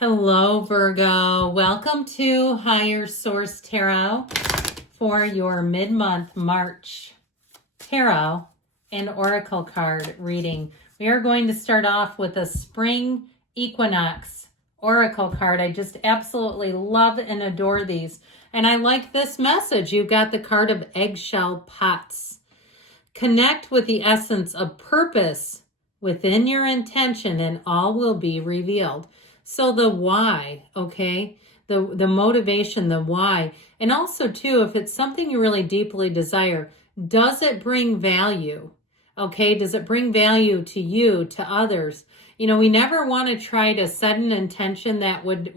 Hello, Virgo. Welcome to Higher Source Tarot for your mid-month March tarot and oracle card reading. We are going to start off with a spring equinox oracle card. I just absolutely love and adore these. And I like this message. You've got the card of eggshell pots. Connect with the essence of purpose within your intention and all will be revealed. So the why, okay? The motivation, the why. And also too, if it's something you really deeply desire, does it bring value? Okay, does it bring value to you, to others? You know, we never want to try to set an intention that would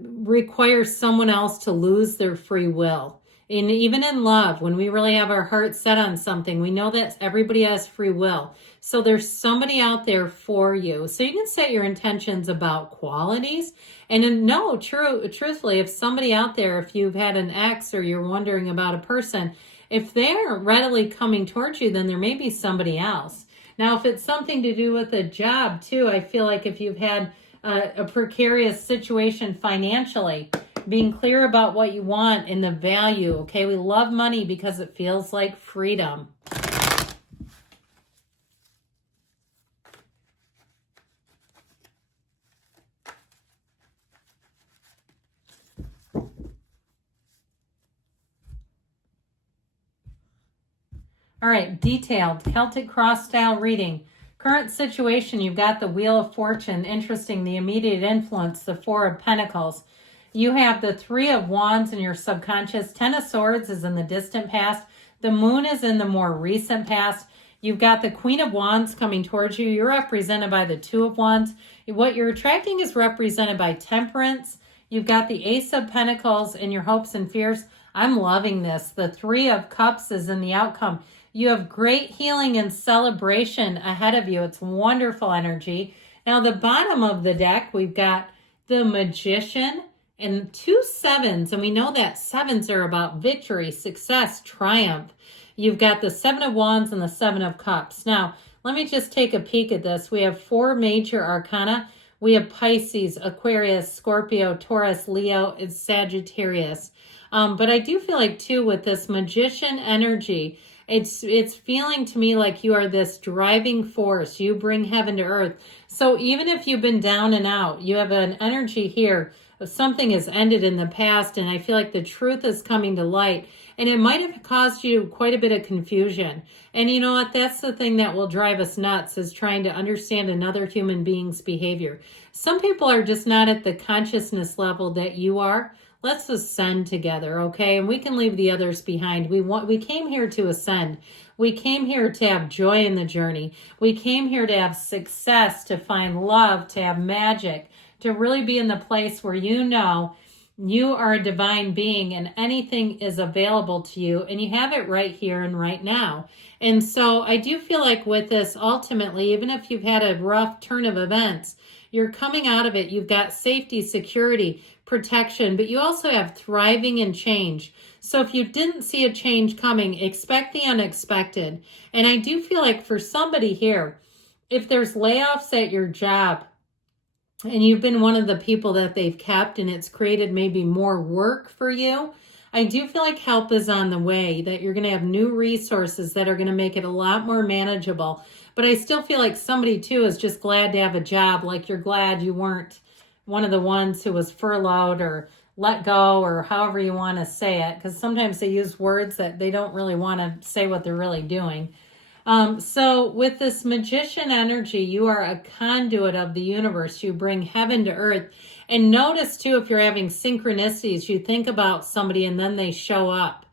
require someone else to lose their free will. And even in love, when we really have our heart set on something, we know that everybody has free will. So there's somebody out there for you. So you can set your intentions about qualities. And no, truthfully, if somebody out there, if you've had an ex or you're wondering about a person, if they're readily coming towards you, then there may be somebody else. Now, if it's something to do with a job too, I feel like if you've had a precarious situation financially, being clear about what you want and the value, okay? We love money because it feels like freedom. All right, detailed Celtic cross style reading. Current situation, you've got the Wheel of Fortune. Interesting, the immediate influence, the Four of Pentacles. You have the Three of Wands in your subconscious. Ten of Swords is in the distant past. The Moon is in the more recent past. You've got the Queen of Wands coming towards you. You're represented by the Two of Wands. What you're attracting is represented by Temperance. You've got the Ace of Pentacles in your hopes and fears. I'm loving this. The Three of Cups is in the outcome. You have great healing and celebration ahead of you. It's wonderful energy. Now, the bottom of the deck, we've got the Magician and two sevens, and we know that sevens are about victory, success, triumph. You've got the Seven of Wands and the Seven of Cups. Now, let me just take a peek at this. We have four major arcana. We have Pisces, Aquarius, Scorpio, Taurus, Leo, and Sagittarius. But I do feel like, too, with this Magician energy, it's feeling to me like you are this driving force. You bring heaven to earth. So even if you've been down and out, you have an energy here. Something has ended in the past, and I feel like the truth is coming to light. And it might have caused you quite a bit of confusion. And you know what? That's the thing that will drive us nuts, is trying to understand another human being's behavior. Some people are just not at the consciousness level that you are. Let's ascend together, okay? And we can leave the others behind. We came here to ascend. We came here to have joy in the journey. We came here to have success, to find love, to have magic, to really be in the place where you know you are a divine being and anything is available to you and you have it right here and right now. And so I do feel like with this, ultimately, even if you've had a rough turn of events, you're coming out of it. You've got safety, security, protection, but you also have thriving and change. So if you didn't see a change coming, expect the unexpected. And I do feel like for somebody here, if there's layoffs at your job and you've been one of the people that they've kept and it's created maybe more work for you, I do feel like help is on the way, that you're going to have new resources that are going to make it a lot more manageable. But I still feel like somebody too is just glad to have a job, like you're glad you weren't one of the ones who was furloughed or let go, or however you want to say it, because sometimes they use words that they don't really want to say what they're really doing. So with this Magician energy, you are a conduit of the universe. You bring heaven to earth. And notice too, if you're having synchronicities, you think about somebody and then they show up.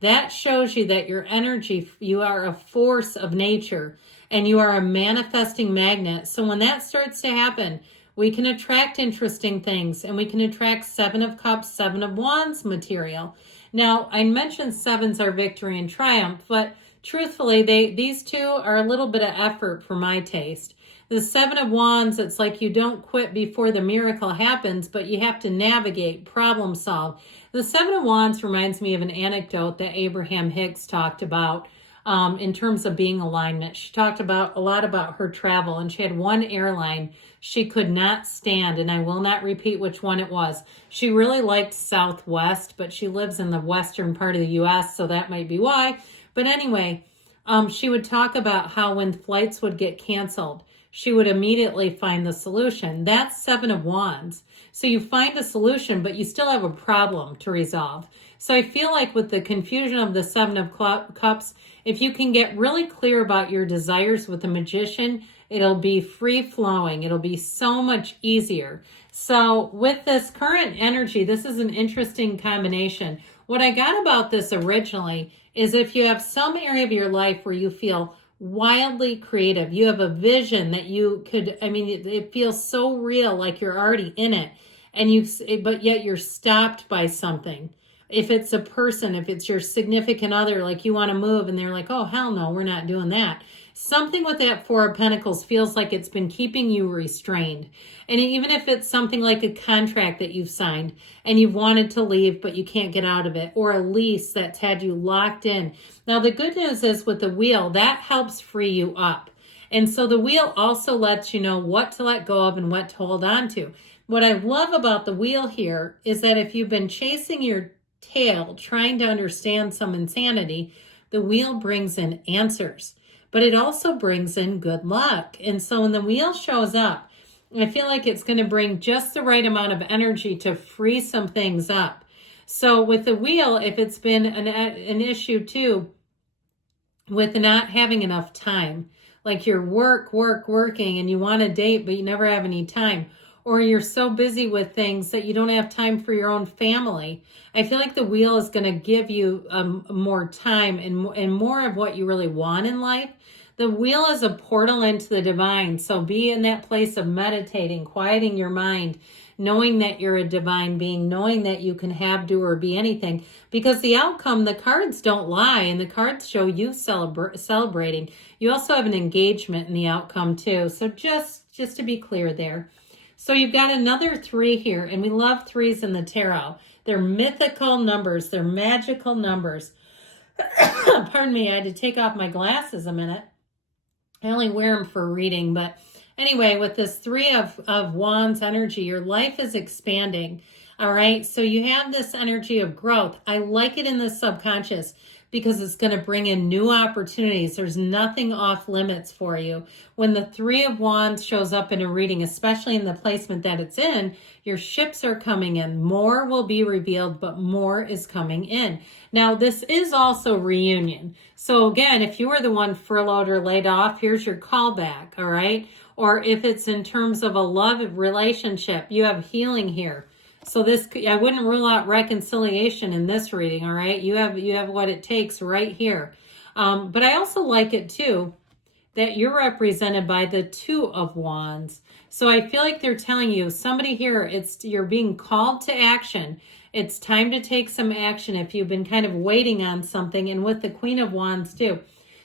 That shows you that your energy, you are a force of nature and you are a manifesting magnet. So when that starts to happen, we can attract interesting things, and we can attract Seven of Cups, Seven of Wands material. Now, I mentioned sevens are victory and triumph, but truthfully, these two are a little bit of effort for my taste. The Seven of Wands, it's like you don't quit before the miracle happens, but you have to navigate, problem solve. The Seven of Wands reminds me of an anecdote that Abraham Hicks talked about. in terms of being alignment. She talked about a lot about her travel, and she had one airline she could not stand, and I will not repeat which one it was. She really liked Southwest, but she lives in the western part of the U.S., so that might be why. But anyway, she would talk about how when flights would get canceled, she would immediately find the solution. That's Seven of Wands. So you find a solution, but you still have a problem to resolve. So I feel like with the confusion of the Seven of Cups, if you can get really clear about your desires with the Magician, it'll be free flowing. It'll be so much easier. So with this current energy, this is an interesting combination. What I got about this originally is if you have some area of your life where you feel wildly creative, you have a vision that you could, I mean, it feels so real, like you're already in it, but yet you're stopped by something. If it's a person, if it's your significant other, like you want to move and they're like, oh, hell no, we're not doing that. Something with that Four of Pentacles feels like it's been keeping you restrained. And even if it's something like a contract that you've signed and you've wanted to leave, but you can't get out of it, or a lease that's had you locked in. Now, the good news is with the wheel, that helps free you up. And so the wheel also lets you know what to let go of and what to hold on to. What I love about the wheel here is that if you've been chasing your tail, trying to understand some insanity, the wheel brings in answers. But it also brings in good luck. And so when the wheel shows up, I feel like it's going to bring just the right amount of energy to free some things up. So with the wheel, if it's been an issue too, with not having enough time, like you're working and you want to date, but you never have any time, or you're so busy with things that you don't have time for your own family, I feel like the wheel is going to give you more time and more of what you really want in life. The wheel is a portal into the divine. So be in that place of meditating, quieting your mind, knowing that you're a divine being, knowing that you can have, do, or be anything. Because the outcome, the cards don't lie, and the cards show you celebrating. You also have an engagement in the outcome too. So just to be clear there. So you've got another 3 here, and we love 3s in the tarot. They're mythical numbers. They're magical numbers. Pardon me, I had to take off my glasses a minute. I only wear them for reading, but anyway, with this 3 of Wands energy, your life is expanding, all right? So you have this energy of growth. I like it in the subconscious because it's going to bring in new opportunities. There's nothing off limits for you. When the 3 of Wands shows up in a reading, especially in the placement that it's in, your ships are coming in. More will be revealed, but more is coming in. Now, this is also reunion. So again, if you were the one furloughed or laid off, here's your callback, all right? Or if it's in terms of a love relationship, you have healing here. So this, I wouldn't rule out reconciliation in this reading, all right? You have what it takes right here. But I also like it too, that you're represented by the 2 of Wands. So I feel like they're telling you, somebody here, you're being called to action. It's time to take some action if you've been kind of waiting on something, and with the Queen of Wands too.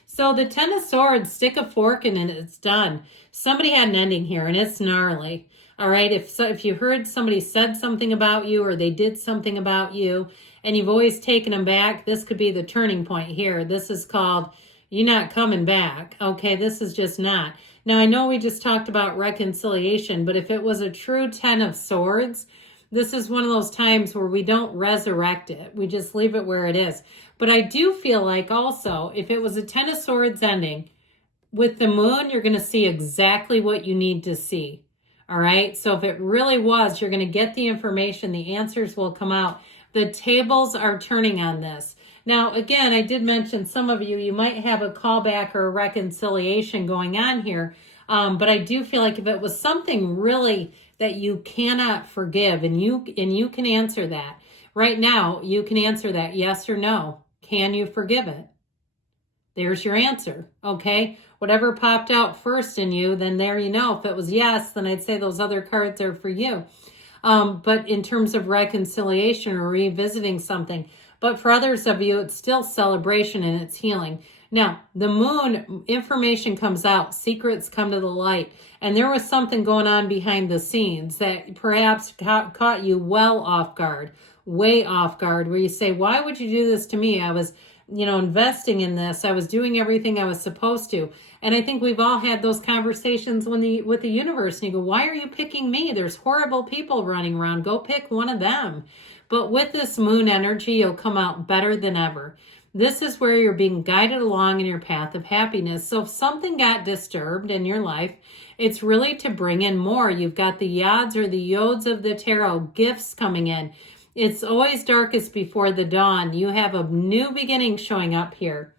So the 10 of Swords, stick a fork in it, it's done. Somebody had an ending here, and it's gnarly. All right, if you heard somebody said something about you or they did something about you and you've always taken them back, this could be the turning point here. This is called, you're not coming back. Okay, this is just not. Now, I know we just talked about reconciliation, but if it was a true 10 of Swords, this is one of those times where we don't resurrect it. We just leave it where it is. But I do feel like also, if it was a 10 of Swords ending, with the moon, you're going to see exactly what you need to see. All right. So if it really was, you're going to get the information. The answers will come out. The tables are turning on this. Now, again, I did mention some of you might have a callback or a reconciliation going on here. But I do feel like if it was something really that you cannot forgive, and you can answer that right now, you can answer that yes or no. Can you forgive it? There's your answer. Okay. Whatever popped out first in you, then there you know. If it was yes, then I'd say those other cards are for you. But in terms of reconciliation or revisiting something, but for others of you, it's still celebration and it's healing. Now, the moon, information comes out, secrets come to the light, and there was something going on behind the scenes that perhaps caught you well off guard, way off guard, where you say, why would you do this to me? I was investing in this. I was doing everything I was supposed to. And I think we've all had those conversations with the universe. And you go, why are you picking me? There's horrible people running around. Go pick one of them. But with this moon energy, you'll come out better than ever. This is where you're being guided along in your path of happiness. So if something got disturbed in your life, it's really to bring in more. You've got the yods or the yods of the tarot, gifts coming in. It's always darkest before the dawn. You have a new beginning showing up here.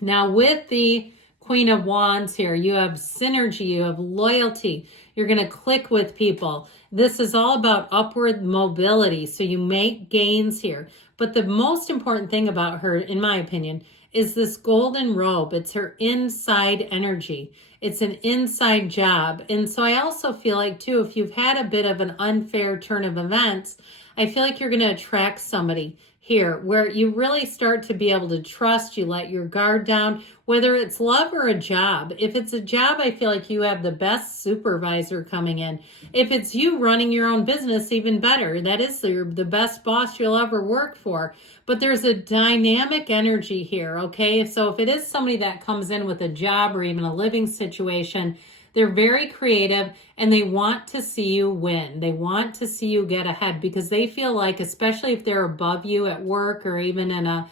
Now with the Queen of Wands here, you have synergy, you have loyalty. You're going to click with people. This is all about upward mobility. So you make gains here. But the most important thing about her, in my opinion, is this golden robe. It's her inside energy. It's an inside job. And so I also feel like, too, if you've had a bit of an unfair turn of events, I feel like you're going to attract somebody here where you really start to be able to trust. You let your guard down, whether it's love or a job. If it's a job, I feel like you have the best supervisor coming in. If it's you running your own business, even better. That is the best boss you'll ever work for. But there's a dynamic energy here, okay? So if it is somebody that comes in with a job or even a living situation, they're very creative and they want to see you win. They want to see you get ahead because they feel like, especially if they're above you at work or even in a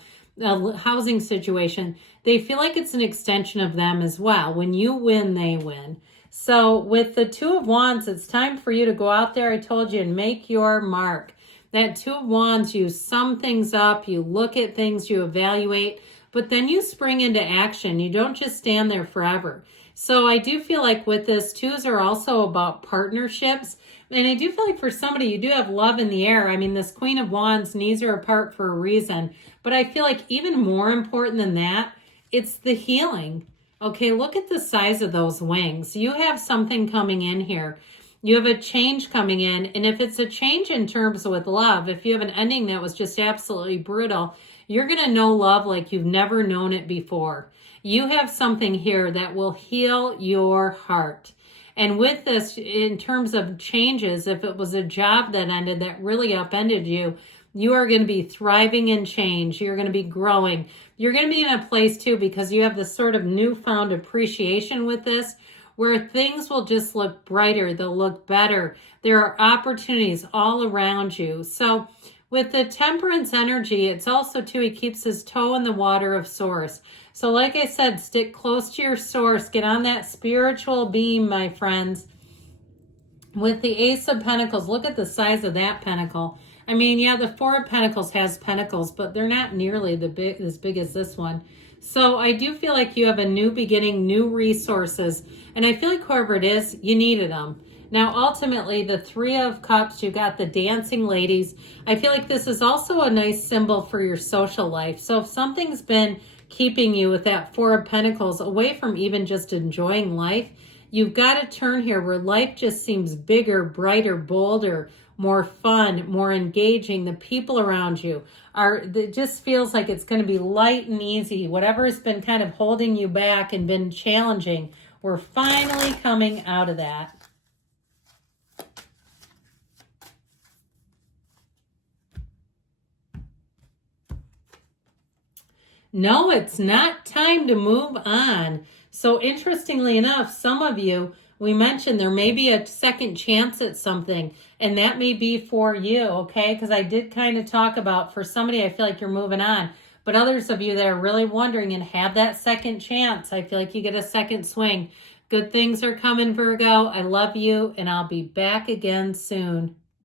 housing situation, they feel like it's an extension of them as well. When you win, they win. So with the Two of Wands, it's time for you to go out there, I told you, and make your mark. That Two of Wands, you sum things up, you look at things, you evaluate, but then you spring into action. You don't just stand there forever. So I do feel like with this, twos are also about partnerships. And I do feel like for somebody, you do have love in the air. I mean, this Queen of Wands, knees are apart for a reason. But I feel like even more important than that, it's the healing. Okay, look at the size of those wings. You have something coming in here. You have a change coming in. And if it's a change in terms with love, if you have an ending that was just absolutely brutal, you're going to know love like you've never known it before. You have something here that will heal your heart. And with this, in terms of changes, if it was a job that ended that really upended you, you are going to be thriving in change. You're going to be growing. You're going to be in a place too, because you have this sort of newfound appreciation with this, where things will just look brighter. They'll look better. There are opportunities all around you. So with the Temperance energy, it's also too, he keeps his toe in the water of source. So like I said, stick close to your source. Get on that spiritual beam, my friends. With the Ace of Pentacles, look at the size of that pentacle. I mean, yeah, the Four of Pentacles has pentacles, but they're not nearly as big as this one. So I do feel like you have a new beginning, new resources. And I feel like whoever it is, you needed them. Now, ultimately, the Three of Cups, you got the dancing ladies. I feel like this is also a nice symbol for your social life. So if something's been keeping you with that Four of Pentacles away from even just enjoying life, you've got to turn here where life just seems bigger, brighter, bolder, more fun, more engaging. The people around you it just feels like it's going to be light and easy. Whatever's been kind of holding you back and been challenging, we're finally coming out of that. No, it's not time to move on. So interestingly enough, some of you, we mentioned there may be a second chance at something, and that may be for you, okay? Because I did kind of talk about, for somebody, I feel like you're moving on. But others of you that are really wondering and have that second chance, I feel like you get a second swing. Good things are coming, Virgo. I love you, and I'll be back again soon.